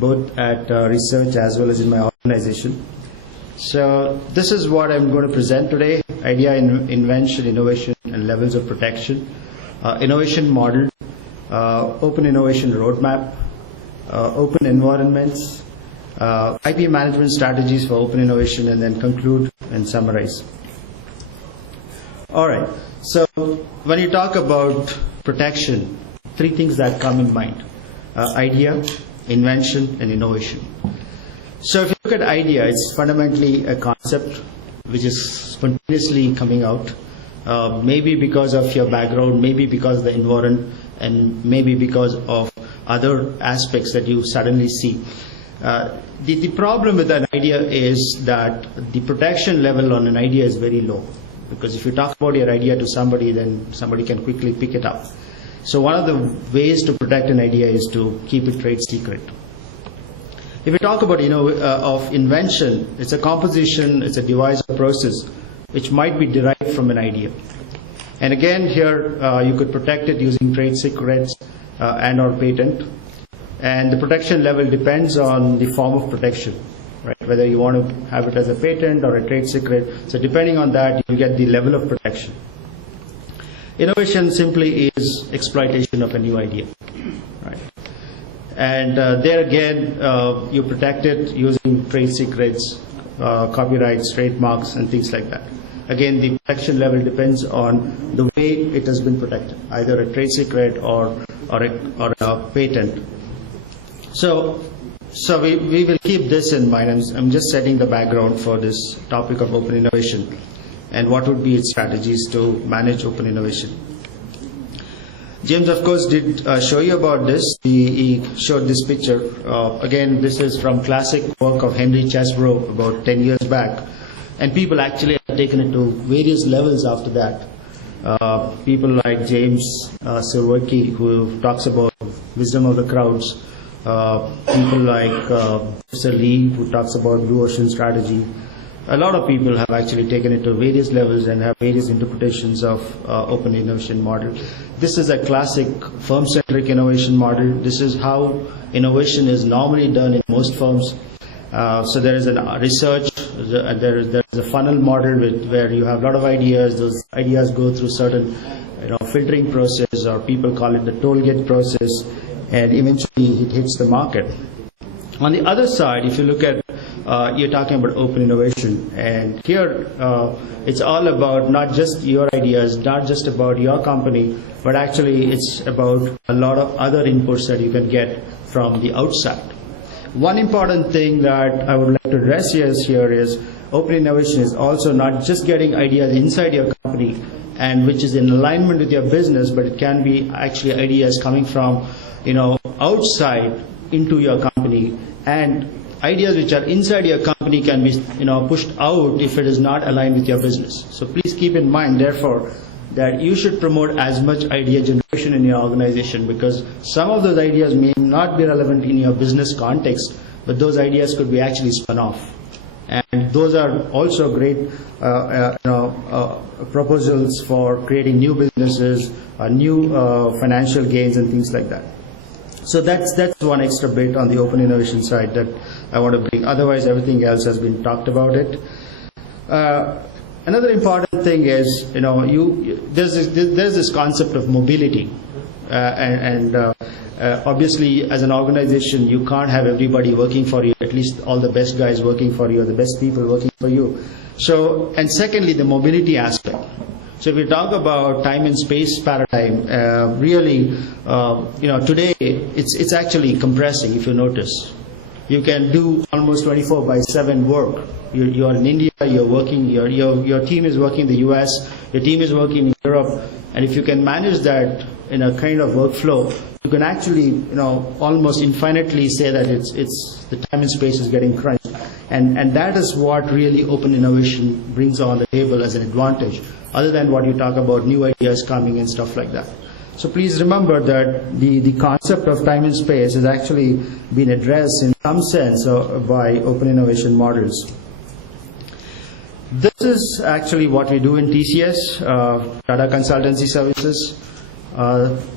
both at research as well as in my organization. So this is what I'm going to present today: idea, invention, innovation, and levels of protection, innovation model, open innovation roadmap, open environments, IP management strategies for open innovation, and then conclude and summarize. All right, so when you talk about protection, three things that come in mind: idea, invention, and innovation. So if you look at idea, it's fundamentally a concept which is spontaneously coming out, maybe because of your background, maybe because of the environment, and maybe because of other aspects that you suddenly see. The problem with an idea is that the protection level on an idea is very low, because if you talk about your idea to somebody, then somebody can quickly pick it up. So one of the ways to protect an idea is to keep it trade secret. If we talk about of invention, it's a composition, it's a device or process which might be derived from an idea. And again, here you could protect it using trade secrets and or patent. And the protection level depends on the form of protection, right? Whether you want to have it as a patent or a trade secret. So depending on that, you get the level of protection. Innovation simply is exploitation of a new idea, right? And there again, you protect it using trade secrets, copyrights, trademarks, and things like that. Again, the protection level depends on the way it has been protected, either a trade secret or a patent. So we will keep this in mind. I'm just setting the background for this topic of open innovation and what would be its strategies to manage open innovation. James, of course, did show you about this. He showed this picture. Again, this is from classic work of Henry Chesbrough about 10 years back. And people actually have taken it to various levels after that. People like James Silverkey, who talks about wisdom of the crowds. People like Mr. Lee, who talks about blue ocean strategy. A lot of people have actually taken it to various levels and have various interpretations of open innovation model. This is a classic firm-centric innovation model. This is how innovation is normally done in most firms. So there is a research, there is a funnel model where you have a lot of ideas. Those ideas go through certain filtering process, or people call it the toll gate process, and eventually it hits the market. On the other side, if you look at, you're talking about open innovation, and here it's all about not just your ideas, not just about your company, but actually it's about a lot of other inputs that you can get from the outside. One important thing that I would like to address here is open innovation is also not just getting ideas inside your company and which is in alignment with your business, but it can be actually ideas coming from outside into your company, and ideas which are inside your company can be pushed out if it is not aligned with your business. So please keep in mind, therefore, that you should promote as much idea generation in your organization, because some of those ideas may not be relevant in your business context, but those ideas could be actually spun off. And those are also great proposals for creating new businesses, new financial gains and things like that. So that's one extra bit on the open innovation side that I want to bring. Otherwise, everything else has been talked about it. Another important thing is, there's this concept of mobility, and obviously, as an organization, you can't have everybody working for you. At least all the best guys working for you, or the best people working for you. So, and secondly, the mobility aspect. So if we talk about time and space paradigm, really, today it's actually compressing. If you notice, you can do almost 24/7 work. You're in India, you're working, your team is working in the US, your team is working in Europe, and if you can manage that in a kind of workflow, you can actually, almost infinitely say that it's the time and space is getting crunched, and that is what really open innovation brings on the table as an advantage, other than what you talk about new ideas coming and stuff like that. So please remember that the concept of time and space has actually been addressed in some sense by open innovation models. This is actually what we do in TCS, Tata Consultancy Services.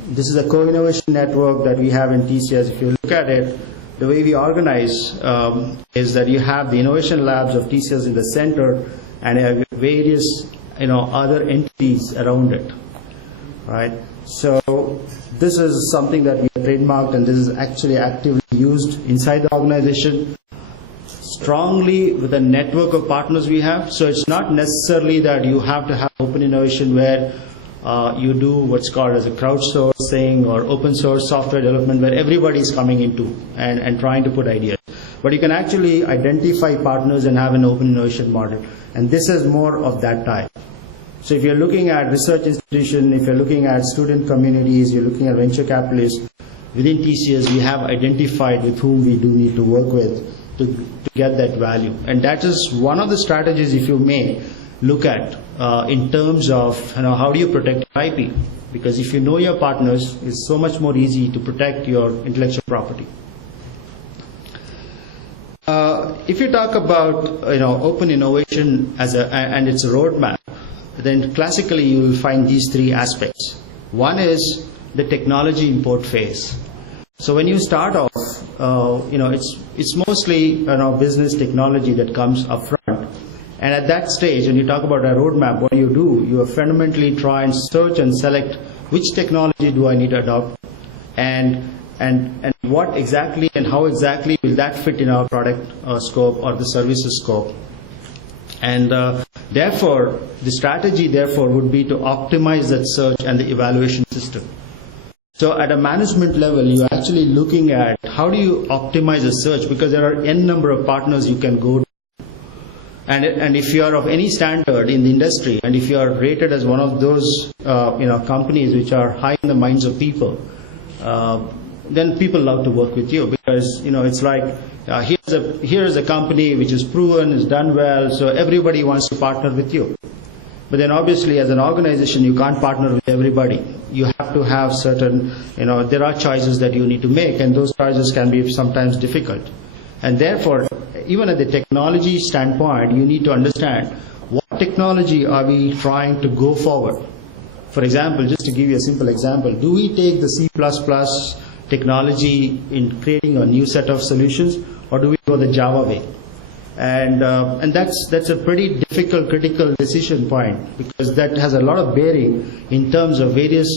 This is a co-innovation network that we have in TCS. If you look at it, the way we organize is that you have the innovation labs of TCS in the center and you have various other entities around it, right? So this is something that we have trademarked, and this is actually actively used inside the organization strongly with a network of partners we have. So it's not necessarily that you have to have open innovation where you do what's called as a crowdsourcing or open source software development where everybody is coming into and trying to put ideas. But you can actually identify partners and have an open innovation model. And this is more of that type. So if you're looking at research institutions, if you're looking at student communities, you're looking at venture capitalists, within TCS we have identified with whom we do need to work with to get that value. And that is one of the strategies, if you may, look at in terms of how do you protect IP. Because if you know your partners, it's so much more easy to protect your intellectual property. If you talk about open innovation and its roadmap, then classically you will find these three aspects. One is the technology import phase. So when you start off, it's mostly business technology that comes up front. And at that stage, when you talk about a roadmap, what do? You fundamentally try and search and select which technology do I need to adopt, and what exactly and how exactly will that fit in our product scope or the services scope. And therefore, the strategy would be to optimize that search and the evaluation system. So at a management level, you're actually looking at how do you optimize a search, because there are n number of partners you can go to. And if you are of any standard in the industry, and if you are rated as one of those companies which are high in the minds of people, then people love to work with you, because it's like here's a company which is proven, is done well, so everybody wants to partner with you. But then obviously as an organization you can't partner with everybody. You have to have certain, there are choices that you need to make, and those choices can be sometimes difficult. And therefore, even at the technology standpoint, you need to understand what technology are we trying to go forward. For example, just to give you a simple example, do we take the C++ technology in creating a new set of solutions, or do we go the Java way? And that's a pretty difficult, critical decision point, because that has a lot of bearing in terms of various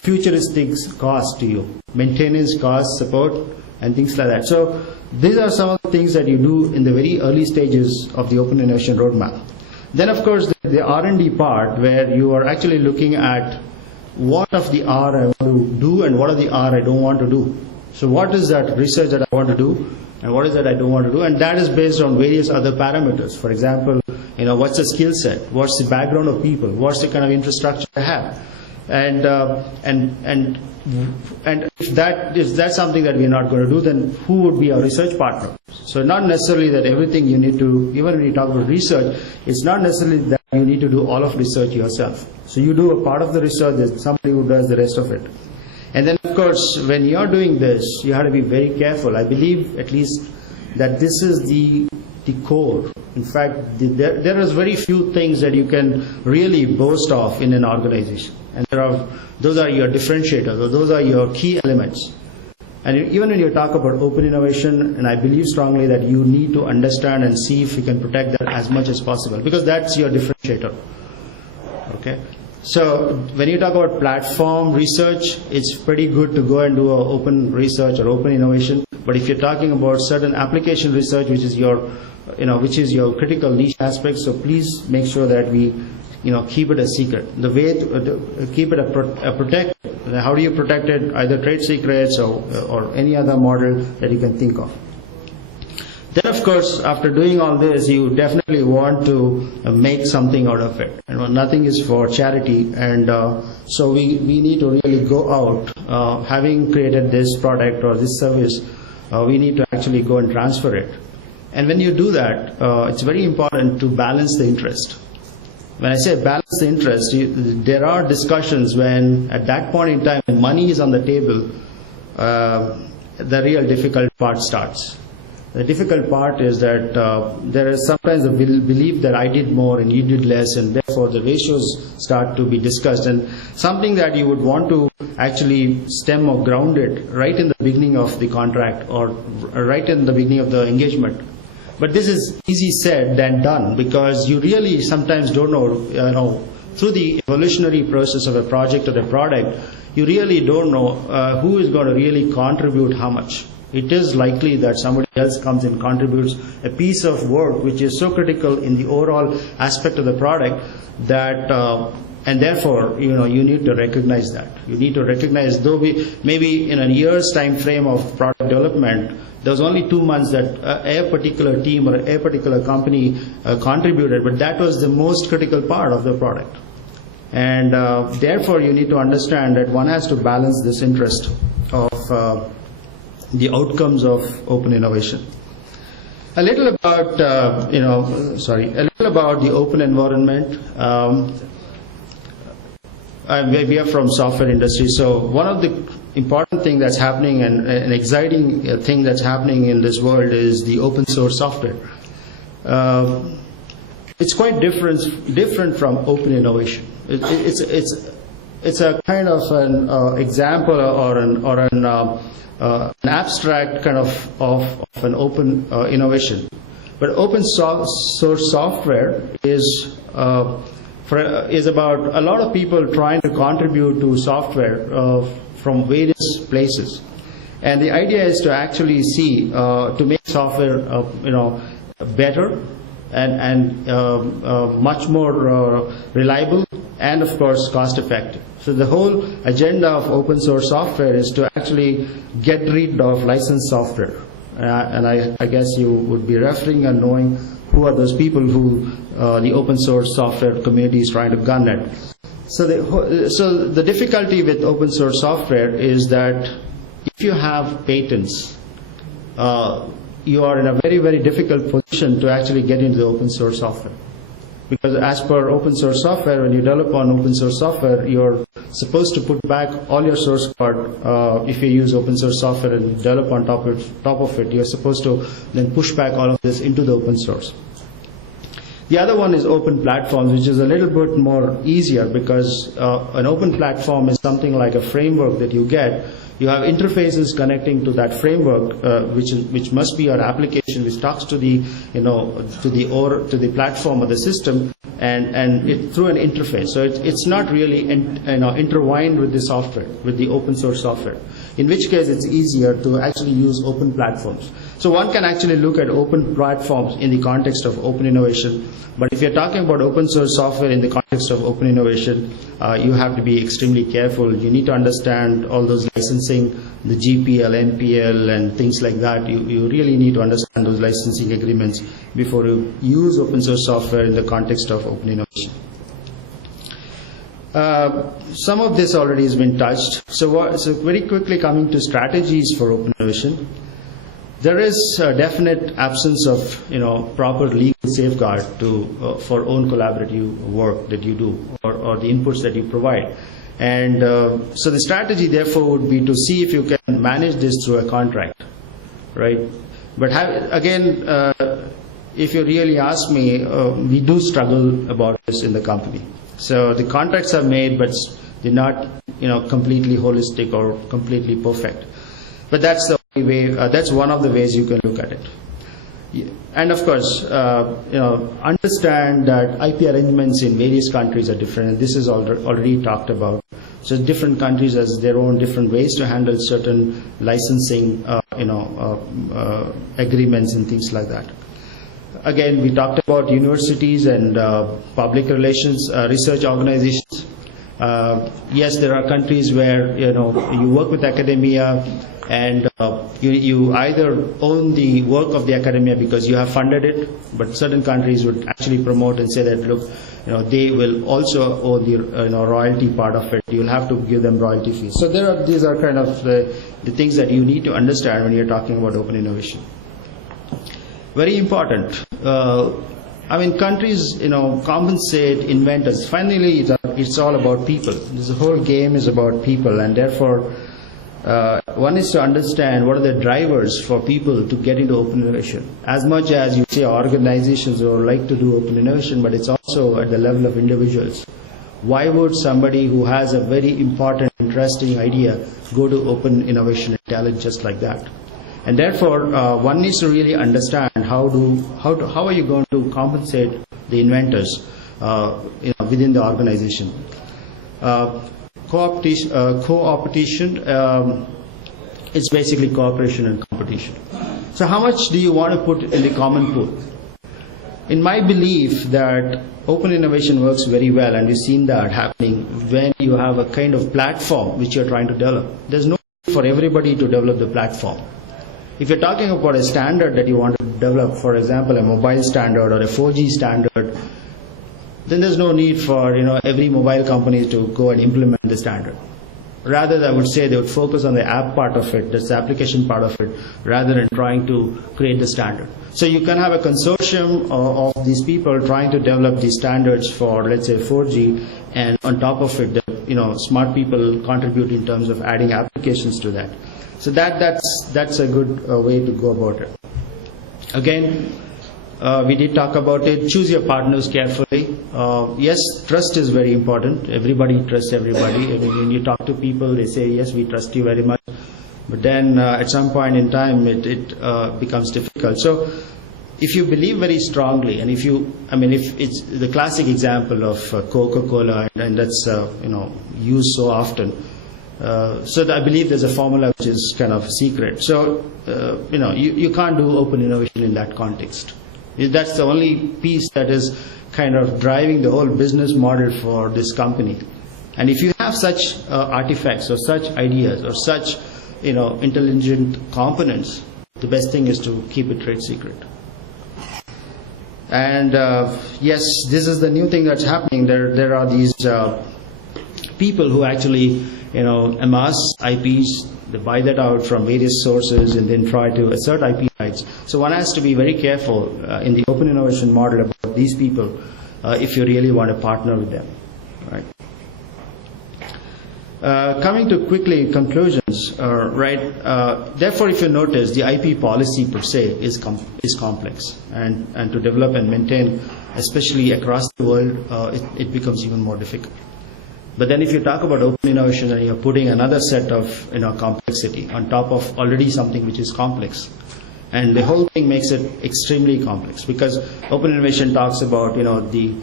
futuristic costs to you, maintenance costs, support, and things like that. So these are some of the things that you do in the very early stages of the open innovation roadmap. Then of course the R&D part, where you are actually looking at what of the R I want to do and what of the R I don't want to do. So what is that research that I want to do and what is that I don't want to do, and that is based on various other parameters. For example, what's the skill set, what's the background of people, what's the kind of infrastructure I have, and if that's something that we're not going to do, then who would be our research partner? So not necessarily that everything you need to, even when you talk about research, it's not necessarily that you need to do all of research yourself. So you do a part of the research, there's somebody who does the rest of it. And then of course, when you're doing this, you have to be very careful. I believe at least that this is the core. In fact, there is very few things that you can really boast of in an organization. And those are your differentiators, or those are your key elements. And even when you talk about open innovation, and I believe strongly that you need to understand and see if you can protect that as much as possible, because that's your differentiator. Okay? So when you talk about platform research, it's pretty good to go and do an open research or open innovation. But if you're talking about certain application research, which is your critical niche aspect, so please make sure that we keep it a secret. The way to keep it a protect, how do you protect it? Either trade secrets or any other model that you can think of. Then of course, after doing all this, you definitely want to make something out of it. Nothing is for charity, and so we need to really go out, having created this product or this service, we need to actually go and transfer it. And when you do that, it's very important to balance the interest. When I say balance the interest, there are discussions when at that point in time when money is on the table, the real difficult part starts. The difficult part is that there is sometimes a belief that I did more and you did less, and therefore the ratios start to be discussed, and something that you would want to actually stem or ground it right in the beginning of the contract or right in the beginning of the engagement. But this is easy said than done, because you really sometimes don't know, through the evolutionary process of a project or a product, you really don't know who is going to really contribute how much. It is likely that somebody else comes and contributes a piece of work which is so critical in the overall aspect of the product that, and therefore, you need to recognize that. You need to recognize, though maybe in a year's time frame of product development, there's only 2 months that a particular team or a particular company contributed, but that was the most critical part of the product. And therefore, you need to understand that one has to balance this interest of the outcomes of open innovation. A little about, a little about the open environment. We are from software industry, so one of the important thing that's happening and an exciting thing that's happening in this world is the open source software. It's quite different from open innovation. It's a kind of an example or an abstract kind of an open innovation. But open source software is about a lot of people trying to contribute to software from various places. And the idea is to actually see, to make software better and much more reliable and of course cost effective. So the whole agenda of open source software is to actually get rid of licensed software. And I guess you would be referring and knowing who are those people who the open source software community is trying to gun at. So the difficulty with open source software is that if you have patents, you are in a very, very difficult position to actually get into the open source software. Because as per open source software, when you develop on open source software, you're supposed to put back all your source code. If you use open source software and develop on top of it, you're supposed to then push back all of this into the open source. The other one is open platforms, which is a little bit more easier, because an open platform is something like a framework that you get. You have interfaces connecting to that framework, which must be your application, which talks to the to the platform or the system, and it through an interface. So it's not really intertwined with the software, with the open source software. In which case, it's easier to actually use open platforms. So one can actually look at open platforms in the context of open innovation. But if you're talking about open source software in the context of open innovation, you have to be extremely careful. You need to understand all those licensing, the GPL, NPL, and things like that. You really need to understand those licensing agreements before you use open source software in the context of open innovation. Some of this already has been touched. So very quickly coming to strategies for open innovation. There is a definite absence of proper legal safeguard for own collaborative work that you do or the inputs that you provide. And so the strategy therefore would be to see if you can manage this through a contract, right? But if you really ask me, we do struggle about this in the company. So the contracts are made, but they're not completely holistic or completely perfect. But that's the only way. That's one of the ways you can look at it. And of course, understand that IP arrangements in various countries are different, and this is already talked about. So different countries has their own different ways to handle certain licensing, agreements and things like that. Again, we talked about universities and public relations research organizations. Yes, there are countries where you work with academia, and you either own the work of the academia because you have funded it, but certain countries would actually promote and say that, look, they will also own the royalty part of it. You'll have to give them royalty fees. So these are kind of the things that you need to understand when you're talking about open innovation. Very important. Countries, compensate inventors. Finally, it's all about people. This whole game is about people, and therefore, One is to understand what are the drivers for people to get into open innovation. As much as you say organizations would like to do open innovation, but it's also at the level of individuals. Why would somebody who has a very important, interesting idea go to open innovation and challenge just like that? And therefore, one needs to really understand how are you going to compensate the inventors within the organization. Co-opetition, it's basically cooperation and competition. So how much do you want to put in the common pool? In my belief that open innovation works very well, and we've seen that happening when you have a kind of platform which you're trying to develop. There's no need for everybody to develop the platform. If you're talking about a standard that you want to develop, for example, a mobile standard or a 4G standard, then there's no need for every mobile company to go and implement the standard. Rather, I would say they would focus on the app part of it, that's the application part of it, rather than trying to create the standard. So you can have a consortium of these people trying to develop these standards for, let's say, 4G, and on top of it, smart people contribute in terms of adding applications to that. So that's a good way to go about it. Again, we did talk about it. Choose your partners carefully. Yes, trust is very important. Everybody trusts everybody. I mean, when you talk to people, they say, yes, we trust you very much. But then at some point in time, it becomes difficult. So if you believe very strongly, and if it's the classic example of Coca-Cola, and that's used so often. So I believe there's a formula which is kind of secret. So you can't do open innovation in that context. That's the only piece that is kind of driving the whole business model for this company. And if you have such artifacts or such ideas or such intelligent components, the best thing is to keep it trade secret. And yes, this is the new thing that's happening. There are these people who actually amass IPs. They buy that out from various sources and then try to assert IP rights. So one has to be very careful in the open innovation model about these people if you really want to partner with them. Right. Coming to quickly conclusions, therefore if you notice, the IP policy per se is complex, and to develop and maintain, especially across the world, it becomes even more difficult. But then if you talk about open innovation and you're putting another set of complexity on top of already something which is complex, and the whole thing makes it extremely complex, because open innovation talks about the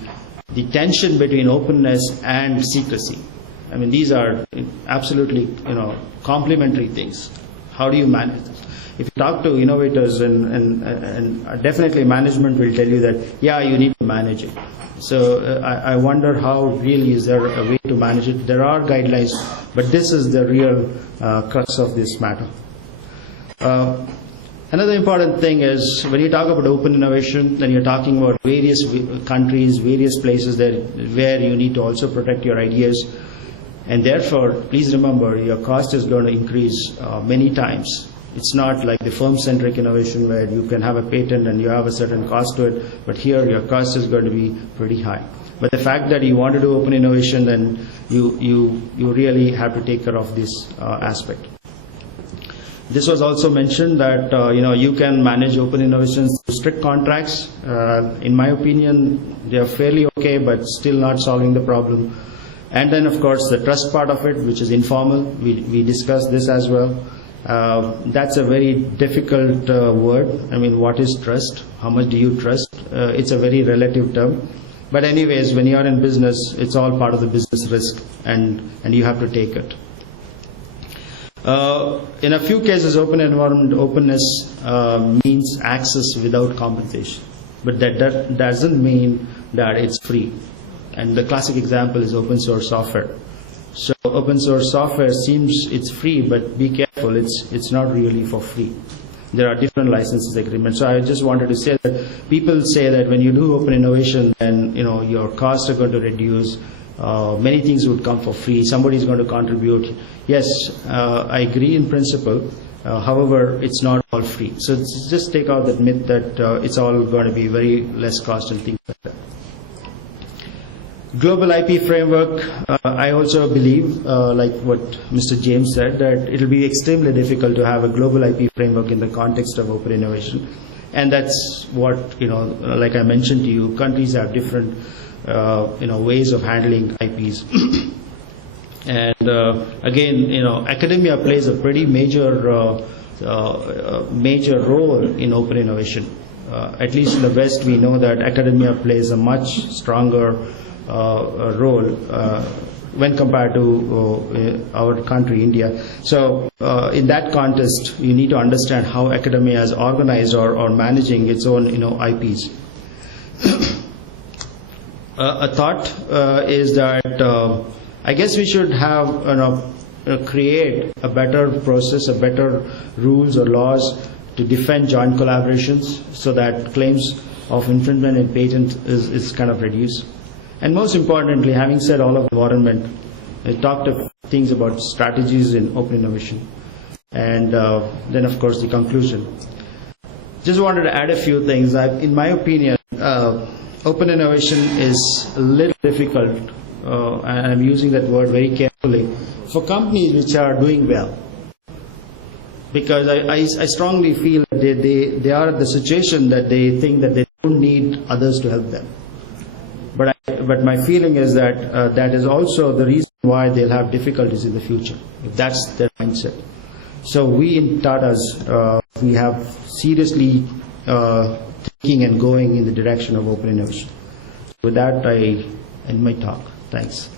tension between openness and secrecy. I mean, these are absolutely complementary things. How do you manage this? If you talk to innovators, and definitely management will tell you that you need to manage it. So I wonder how really is there a way to manage it. There are guidelines, but this is the real crux of this matter. Another important thing is when you talk about open innovation, then you're talking about various countries, various places where you need to also protect your ideas. And therefore, please remember, your cost is going to increase many times. It's not like the firm-centric innovation where you can have a patent and you have a certain cost to it, but here your cost is going to be pretty high. But the fact that you want to do open innovation, then you really have to take care of this aspect. This was also mentioned that you can manage open innovations through strict contracts. In my opinion, they are fairly okay, but still not solving the problem. And then, of course, the trust part of it, which is informal. We discussed this as well. That's a very difficult word. I mean, what is trust? How much do you trust? It's a very relative term. But anyways, when you are in business, it's all part of the business risk, and you have to take it. In a few cases, open environment openness means access without compensation. But that doesn't mean that it's free. And the classic example is open source software. So open source software seems it's free, but be careful, it's not really for free. There are different licenses agreements. So I just wanted to say that people say that when you do open innovation, then your costs are going to reduce. Many things would come for free. Somebody is going to contribute. Yes, I agree in principle. However, it's not all free. So just take out that myth that it's all going to be very less cost and things like that. Global IP framework, I also believe, like what Mr. James said, that it will be extremely difficult to have a global IP framework in the context of open innovation. And that's what, like I mentioned to you, countries have different, ways of handling IPs. And again, academia plays a pretty major role in open innovation. At least in the West, we know that academia plays a much stronger role when compared to our country, India. So in that context, you need to understand how academia is organized or managing its own IPs. A thought is that I guess we should have create a better process, a better rules or laws to defend joint collaborations so that claims of infringement and patent is kind of reduced. And most importantly, having said all of the environment, I talked of things about strategies in open innovation, and then of course the conclusion. Just wanted to add a few things. In my opinion, open innovation is a little difficult, and I'm using that word very carefully, for companies which are doing well. Because I strongly feel that they are at the situation that they think that they don't need others to help them. But my feeling is that that is also the reason why they'll have difficulties in the future, if that's their mindset. So we in Tata's, we have seriously thinking and going in the direction of open innovation. With that, I end my talk. Thanks.